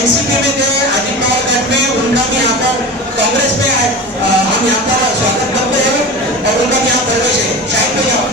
NCP में थे, अजित पवार गठ में, उनका भी यहाँ पर कांग्रेस में हम यहाँ पर स्वागत करते हैं और उनका भी यहाँ प्रवेश है। शायद तो जाओ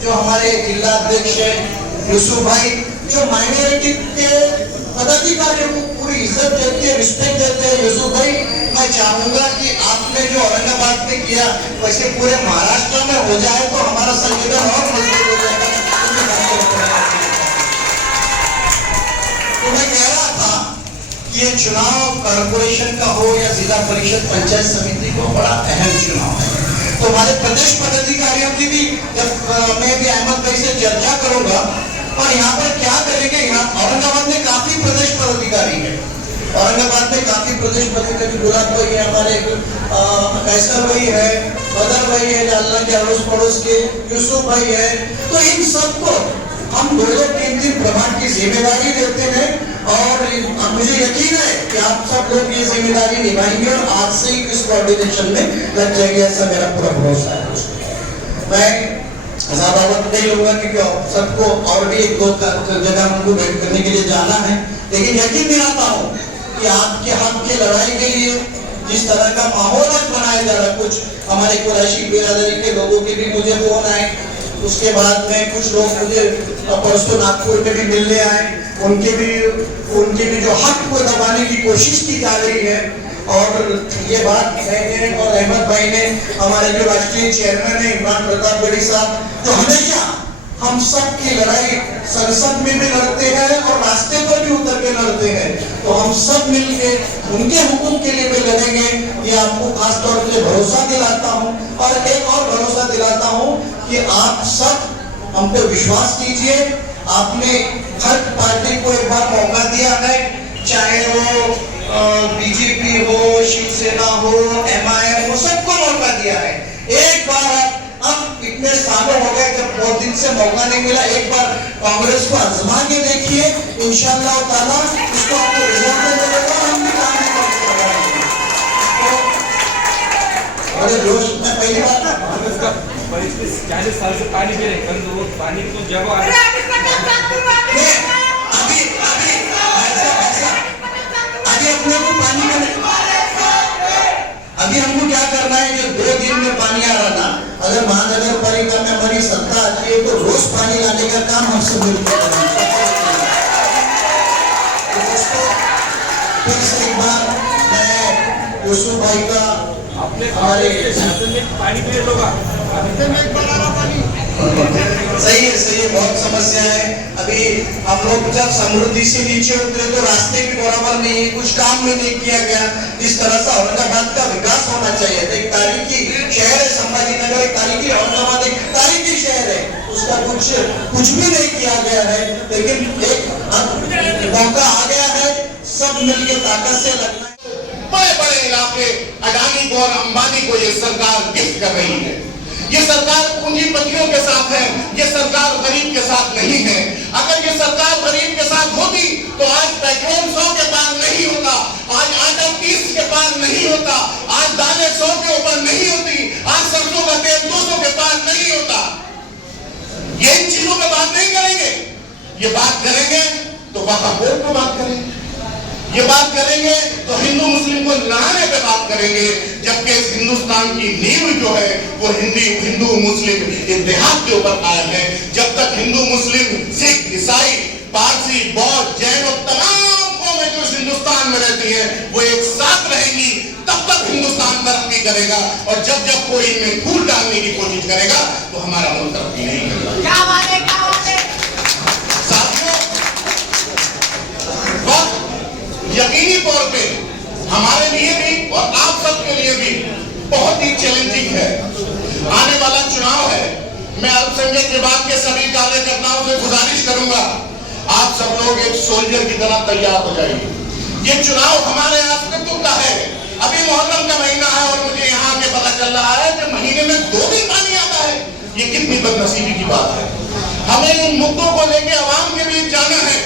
जो हमारे जिला अध्यक्ष है यूसुफ भाई, जो माइनॉरिटी के पदाधिकारियों को पूरी इज्जत देते हैं, रिस्पेक्ट देते हैं। यूसुफ भाई, मैं चाहूंगा कि आपने जो औरंगाबाद में किया वैसे पूरे महाराष्ट्र में हो जाए तो हमारा संगठन और मजबूत हो जाएगा। तो मैं कह रहा था कि ये चुनाव कॉर्पोरेशन का हो या जिला परिषद पंचायत समिति को बड़ा अहम चुनाव है। तो हमारे प्रदेश पदाधिकारियों की भी जब मैं भी अहमद भाई से चर्चा करूंगा, और यहाँ पर क्या करेंगे, यहाँ औरंगाबाद में काफी प्रदेश पदाधिकारी है, औरंगाबाद में काफी प्रदेश पदाधिकारी, गुलाब भाई है, हमारे कैसर भाई है, बदर भाई है, जालना के अड़ोस पड़ोस के यूसुफ भाई है। तो इन सबको हम 2-3 प्रभाग की जिम्मेदारी देते हैं और मुझे यकीन है कि आप सब लोग ये जिम्मेदारी निभाएंगे और आज से ही इस कोऑर्डिनेशन में लग जाएंगे, ऐसा मेरा पूरा भरोसा है। मैं ज्यादा वक्त नहीं लूंगा क्योंकि सबको और भी 1-2 जगह हमको भेंट करने के लिए जाना है, लेकिन यकीन दिलाता हूँ कि आपके हक की लड़ाई के लिए जिस तरह का माहौल आज बनाया जा रहा है, कुछ हमारे कुरैशी बिरादरी के लोगों के भी मुझे फोन आए, उसके बाद में कुछ लोग मुझे परसों नागपुर में भी मिलने आए, उनके भी जो हक को दबाने की कोशिश की जा रही है। और ये बात मैंने और अहमद भाई ने, हमारे जो राष्ट्रीय चेयरमैन है इमरान प्रतापगढ़ी साहब, जो हमेशा हम सब की लड़ाई संसद में भी लड़ते हैं और रास्ते पर भी उतर के लड़ते हैं, तो हम सब मिलके उनके हुकूक के लिए भी लड़ेंगे। ये आपको खास तौर पे भरोसा दिलाता हूँ और एक और भरोसा दिलाता हूँ कि आप सब हम पे विश्वास कीजिए। आपने हर पार्टी को एक बार मौका दिया है, चाहे वो बीजेपी हो, शिवसेना हो, MIM हो, सबको मौका दिया है। एक बार अब इतने सालों हो गए, जब बहुत दिन से मौका नहीं मिला, एक बार कांग्रेस को आजमा के देखिए, इंशाअल्लाह ताला उसको आपको रिजल्ट मिलेगा। हम भी काम करेंगे। अरे जोश में पहली बार 40 साल से पानी पी रहे हैं, वो पानी को जब अपने को पानी में अभी हमको क्या करना है, जो 2 दिन में पानी आ रहा था, अगर महानगर पालिका में हमारी सत्ता आती है तो रोज पानी लाने का काम हमसे मिलकर करेंगे। एक बार मैं यूसुफ भाई का हमारे पानी पी लोग सही है, बहुत समस्या है। अभी हम लोग जब समृद्धि से नीचे उतरे तो रास्ते भी बराबर नहीं है, कुछ काम भी नहीं किया गया। जिस तरह से औरंगाबाद का विकास होना चाहिए, एक तारीखी शहर है संभाजीनगर, एक तारीखी औरंगाबाद एक तारीखी शहर है, उसका कुछ भी नहीं किया गया है। लेकिन एक मौका आ गया है, सब मिलकर ताकत से लगना। बड़े बड़े इलाके अडानी को और अंबानी को ये सरकार गिफ्ट कर रही है। ये सरकार पूंजीपतियों के साथ है, ये सरकार गरीब के साथ नहीं है। अगर ये सरकार गरीब के साथ होती तो आज पेट्रोल 100 के पार नहीं होता, आज आटा 30 के पार नहीं होता, आज दालें 100 के ऊपर नहीं होती, आज सरसों का तेल 200 के पार नहीं होता। ये इन चीजों पे बात नहीं करेंगे। ये बात करेंगे तो वक्फ बोर्ड पे बात करेंगे, ये बात करेंगे तो हिंदू मुस्लिम को लड़ाने पे बात करेंगे, जबकि इस हिंदुस्तान की नींव जो है वो हिंदू मुस्लिम इत्तेहाद के ऊपर कायम है। जब तक हिंदू मुस्लिम, सिख, ईसाई, पारसी, बौद्ध, जैन और तमाम कौमें जो इस हिंदुस्तान में रहती हैं वो एक साथ रहेंगी, तब तक हिंदुस्तान तरक्की करेगा। और जब कोई इनमें फूल डालने की कोशिश करेगा तो हमारा मुल्क तरक्की नहीं करेगा। यकीनी तौर पे हमारे लिए भी और आप सबके लिए भी बहुत ही चैलेंजिंग है। आने वाला चुनाव है। मैं अल्पसंख्यक विभाग के सभी कार्यकर्ताओं से गुजारिश करूंगा, आप सब लोग एक सोल्जर की तरह तैयार हो जाइए। ये चुनाव हमारे अस्तित्व का है, अभी मुहर्रम का महीना है और मुझे यहाँ के पता चल रहा है कि महीने में 2 दिन पानी आता है। ये कितनी बदनसीबी की बात है। हमें इन मुद्दों को लेकर आवाम के बीच जाना है,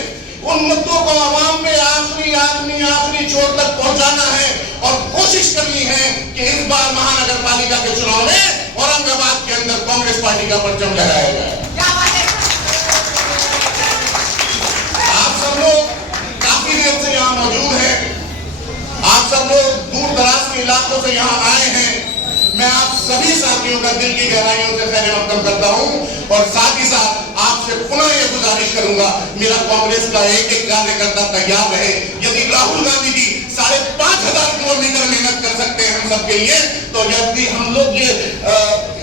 उन मुद्दों को आवाम में आखिरी आदमी आखिरी छोर तक पहुंचाना है और कोशिश करनी है कि इस बार महानगर पालिका के चुनाव में औरंगाबाद के अंदर कांग्रेस पार्टी का परचम लहराया जाए। आप सब लोग काफी देर से यहाँ मौजूद हैं, आप सब लोग दूर दराज के इलाकों से यहाँ आए हैं। मैं आप सभी साथियों का दिल की गहराइयों से खैर मकदम करता हूं और साथ ही साथ आपसे पुनः यह गुजारिश करूंगा, मेरा कांग्रेस का एक एक कार्यकर्ता तैयार रहे। यदि राहुल गांधी जी 5,500 किलोमीटर मेहनत कर सकते हैं हम सबके लिए, तो यदि हम लोग ये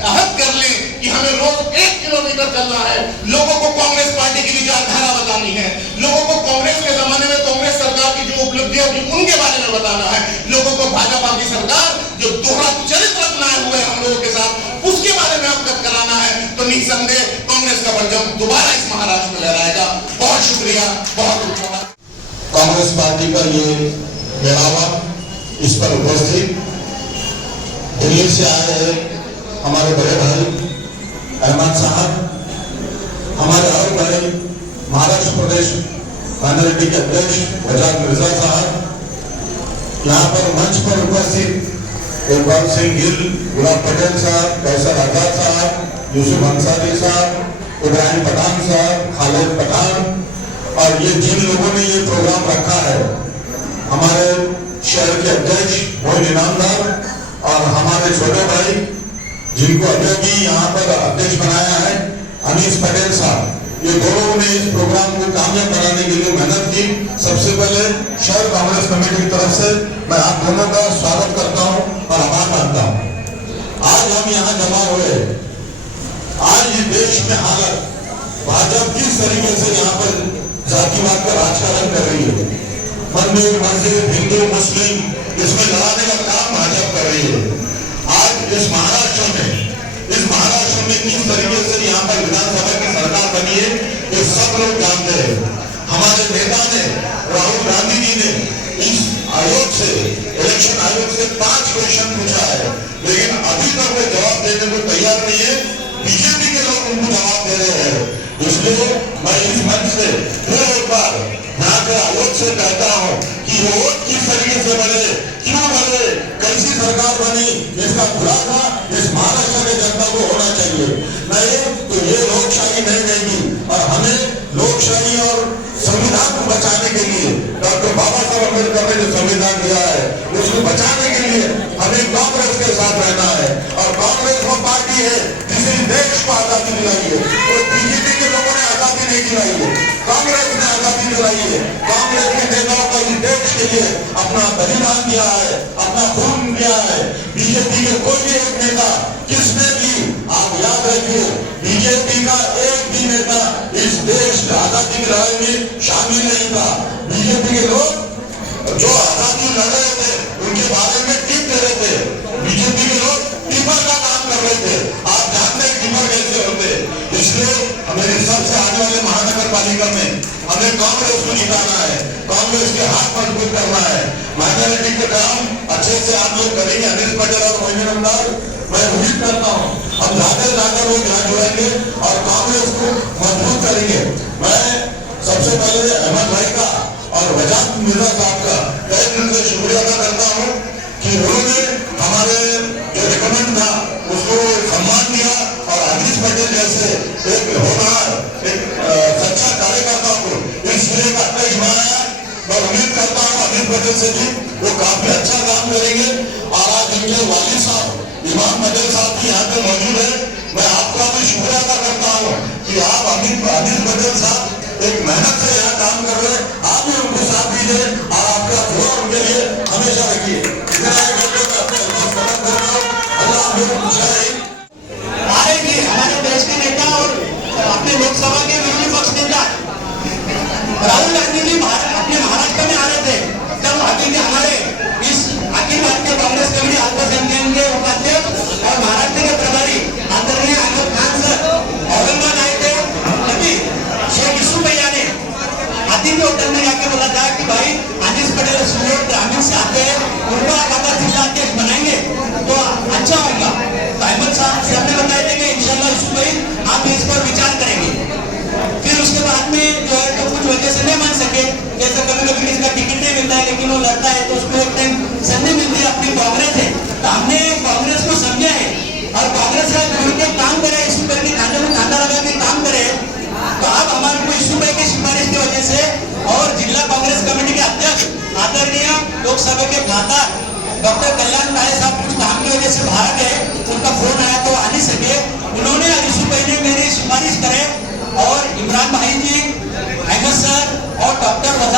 अहद कर लें कि हमें रोज 1 किलोमीटर चलना है, लोगों को कांग्रेस पार्टी की विचारधारा बतानी है, लोगों को कांग्रेस के जमाने में कांग्रेस सरकार की जो उपलब्धियां थी उनके बारे में बताना है, लोगों को भाजपा की सरकार जो दोहरा चरित्र अपनाए हुए हम लोगों के साथ उसके बारे में अवगत कराना है, तो निसंदेह कांग्रेस का परचम दोबारा इस महाराष्ट्र में लहराएगा। बहुत शुक्रिया, बहुत धन्यवाद। कांग्रेस पार्टी का ये मेलावा, इस पर उपस्थित दिल्ली से आए हैं हमारे बड़े भाई अहमद साहब, हमारे और भाई महाराष्ट्र प्रदेश माइनॉरिटी के अध्यक्ष बजाज मिर्जा साहब, यहाँ पर मंच पर उपस्थित इकबाल सिंह गिल, गुलाब पटेल साहब, कैसर आजाद साहब, यूसुफ अंसारी साहब, इब्राहिम पठान साहब, खालिद पठान, और ये जिन लोगों ने ये प्रोग्राम रखा है, हमारे शहर के अध्यक्ष मोइन इनामदार और हमारे छोटे भाई जिनको अभी भी यहाँ पर अध्यक्ष बनाया है अनीस पटेल साहब, ये दोनों ने इस प्रोग्राम को कामयाब बनाने के लिए मेहनत की। सबसे पहले शहर कांग्रेस कमेटी की तरफ से मैं आप दोनों का स्वागत करता हूँ और आभार मानता हूँ। आज हम यहाँ जमा हुए, आज इस देश में हालत भाजपा किस तरीके से यहाँ पर जातिवाद का राजकारण कर रही है, मंदिर मस्जिद हिंदू मुस्लिम इसमें लड़ाने का काम भाजपा कर रही है। आज इस महाराष्ट्र में किस तरीके से यहाँ पर विधानसभा की सरकार बनी है ये सब लोग जानते हैं। हमारे नेता ने राहुल गांधी जी ने इस आयोग से, इलेक्शन आयोग से 5 क्वेश्चन पूछा है, लेकिन अभी तक वो जवाब देने को तैयार नहीं है। बीजेपी के लोग उनको जवाब दे रहे हैं। इसलिए मैं इस मंच से फिर एक बार यहाँ के आयोग से कहता हूँ कि वोट किस तरीके से बने, क्यों बने, कैसी सरकार बनी, इसका खुलासा इस महाराष्ट्र की जनता को होना चाहिए। नहीं तो ये लोकशाही नहीं रहेगी और हमें लोकशाही और संविधान को बचाने के लिए डॉक्टर बाबा साहब अम्बेडकर ने जो संविधान दिया है उसको बचाने के लिए हमें कांग्रेस के साथ रहना है। और कांग्रेस वो पार्टी है जिसने देश को आजादी दिलाई है, तो बीजेपी के लोगों ने आजादी नहीं दिलाई है, कांग्रेस ने आजादी दिलाई है। कांग्रेस के नेताओं का इस देश के लिए अपना बलिदान दिया है, अपना खून दिया है। बीजेपी के कोई भी एक नेता किसने भी, आप याद रखिए, बीजेपी का एक भी नेता इस देश की आजादी की लड़ाई में शामिल नहीं था। बीजेपी के लोग जो आजादी लड़ रहे थे उनके बारे में टिप दे रहे थे, बीजेपी के लोग टिपर का काम कर रहे थे। आप जानते हैं टिपर कैसे होते। इसलिए हमें सबसे आने वाले महानगर पालिका में हमें कांग्रेस को जिताना है, कांग्रेस के हाथ मजबूत करना है। माइनॉरिटी के काम अच्छे से आप लोग करेंगे, अनिल पटेल और मोइन इनामदार, मैं उम्मीद करता हूँ हम ज्यादा लोग यहाँ जुड़ेंगे और कांग्रेस को मजबूत करेंगे। मैं सबसे पहले अहमद भाई का और बजाज मिर्जा साहब का तहे दिल से शुक्रिया अदा करता हूँ कि उन्होंने हमारे जो रिकमेंड था उसको सम्मान दिया और अनीस पटेल जैसे एक होनहार, एक सच्चा कार्यकर्ता को इस जिले का अध्यक्ष बनाया। मैं उम्मीद करता हूँ अनिल पटेल से भी वो काफी अच्छा काम करेंगे। और आज इनके वालिद साहब इमाम पटेल साहब भी यहाँ पे मौजूद है। मैं आपका भी शुक्रिया अदा करता हूँ कि आप अनिल पटेल साहब एक मेहनत से यहाँ काम कर रहे हैं, आप भी उनको साथ दीजिए और आपका दुआ उनके लिए हमेशा रखिए। हमारे देश के नेता और अपने लोकसभा के विरोधी पक्ष नेता राहुल गांधी जी अपने महाराष्ट्र में आ रहे थे, तब हमारे इस अखिल भारतीय कांग्रेस कमेटी अल्पसंख्यक के उपाध्यक्ष और महाराष्ट्र के प्रभारी आदरणीय आजम खान सर औरंगाबाद आए थे। तभी शेख यूसुफ भैया ने हाथी के होटल में जाके बोला था कि भाई अनीस पटेल ग्रामीण से आते हैं, उनको आप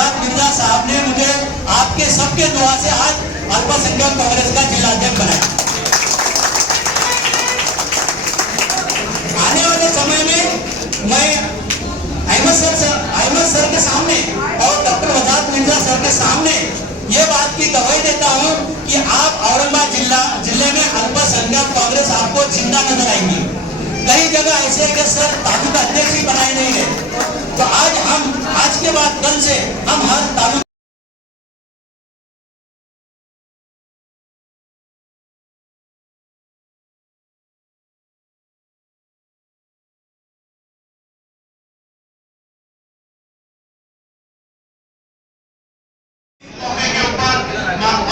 वजाद मिर्जा साहब ने मुझे आपके सबके दुआ से आज अल्पसंख्यक कांग्रेस का जिलाध्यक्ष बनाया। आने वाले समय में मैं अहमद सर के सामने और डॉक्टर वजाद मिर्जा सर के सामने ये बात की गवाही देता हूं कि आप औरंगाबाद जिले में अल्पसंख्यक कांग्रेस आपको जिंदा नजर आएंगी। कई जगह ऐसे है कि सर तालुका अध्यक्ष ही बनाए नहीं है, तो आज के बाद कल से हम हर taluka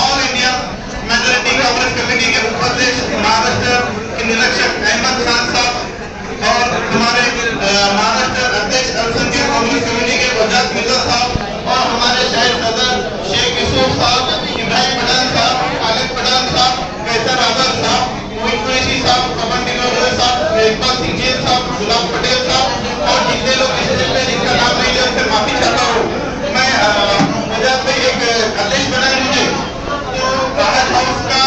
all India majority Congress committee के उपाध्यक्ष महाराष्ट्र के निरीक्षक अहमद खान साहब और हमारे महाराष्ट्र अध्यक्ष अल्पसंख्यक कांग्रेस कमेटी के वजाद मिर्जा साहब और हमारे शहर सदर शेख यूसुफ साहब, इब्राहिम पठान साहब, खालिद पठान साहब, कैसर आजर साहब, मोहित कुरैशी साहब, पवन टिकौर साहब, इकबाल सिंह जैन साहब, गुलाब पटेल साहब और जितने लोग इस लिस्ट में जिनका नाम नहीं लिया उनसे माफी चाहता हूँ। मैं वजाद में एक आदेश बनाए मुझे हज हाउस का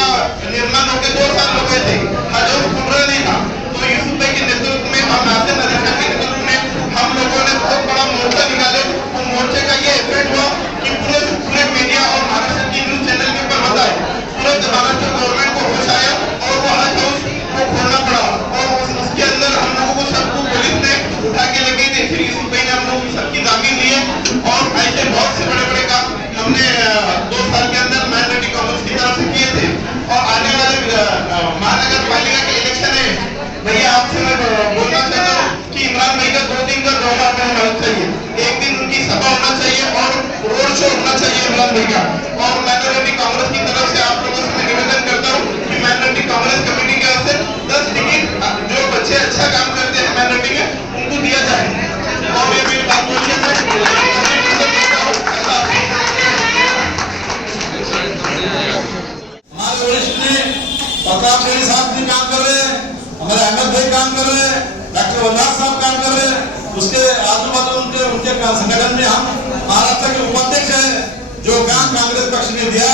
निर्माण होकर 2 साल हो गए थे, हज हाउस खुल रहा नहीं था, तो यूसुफ भाई के नेतृत्व में और नासिर नदीम के नेतृत्व में हम लोगों ने बहुत बड़ा मोर्चा निकाले। तो मोर्चे का ये इफेक्ट हुआ कि पूरे मीडिया और महाराष्ट्र की न्यूज चैनल के ऊपर बताए, पूरे महाराष्ट्र गवर्नमेंट को होश आया और वो हज हाउस को खोलना पड़ा और उसके अंदर हम लोगों को सबको पुलिस ने उठा के ले गई थी। फिर यूसुफ भाई ने हम लोग सबकी जामीन लिए और ऐसे बहुत से बड़े बड़े काम हमने 2 साल के अंदर माइनॉरिटी कांग्रेस की तरफ से किए थे। और आने वाले महानगर पालिका के इलेक्शन है, भैया आपसे मैं बोलना चाहता हूँ कि इमरान भाई का 2 दिन का दौरा होना चाहिए, एक दिन उनकी सभा होना चाहिए और रोड शो होना चाहिए इमरान भाई का। और माइनॉरिटी कांग्रेस की तरफ से आप लोगों से मैं निवेदन करता हूँ कि माइनॉरिटी कांग्रेस कमेटी की ओर से 10 टिकट जो बच्चे अच्छा काम करते हैं माइनॉरिटी में उनको दिया जाए। और ये मेरी बात बोलिए हमारे वरिष्ठ ने प्रताप रेड्डी साहब भी काम कर रहे हैं, हमारे अहमद भाई काम कर रहे हैं, डॉक्टर वजाद साहब काम कर रहे हैं, उसके आजू बाजू उनके संगठन में हम महाराष्ट्र के उपाध्यक्ष हैं। जो काम कांग्रेस पक्ष ने दिया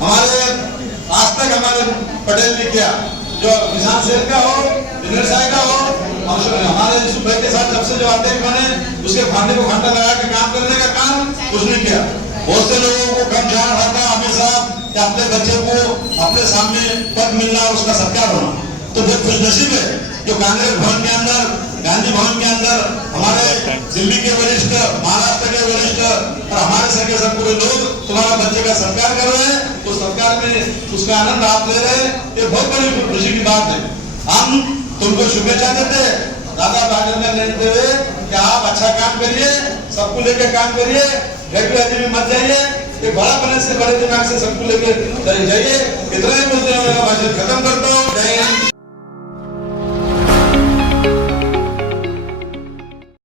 हमारे आज तक हमारे पटेल ने किया, जो किसान सेल का हो, व्यवसाय का हो, हमारे यूसुफ भाई के साथ जब से जो अध्यक्ष बने उसके फांदे को घंटा लगा के काम करने का काम उसने किया। बहुत से लोगों को कम ध्यान रखा हमेशा कि अपने बच्चे को अपने सामने पद मिलना और उसका सत्कार होना, तो बहुत खुशनसीब है जो कांग्रेस भवन के अंदर, गांधी भवन के अंदर हमारे दिल्ली के वरिष्ठ, महाराष्ट्र के वरिष्ठ और हमारे सर के सब पूरे लोग तुम्हारा बच्चे का सत्कार कर रहे हैं, तो सत्कार में उसका आनंद आप ले रहे हैं, ये बहुत बड़ी खुशी की बात है। हम तुमको शुभेच्छा देते हैं दादा बागल में लेते हुए कि आप अच्छा काम करिए, सबको लेकर काम करिए, घर में मत जाइए, एक बड़ा बने से बड़े दिमाग से सबको लेकर जाइए। इतना ही बोलते हैं, मैं भाषण खत्म करता हूँ।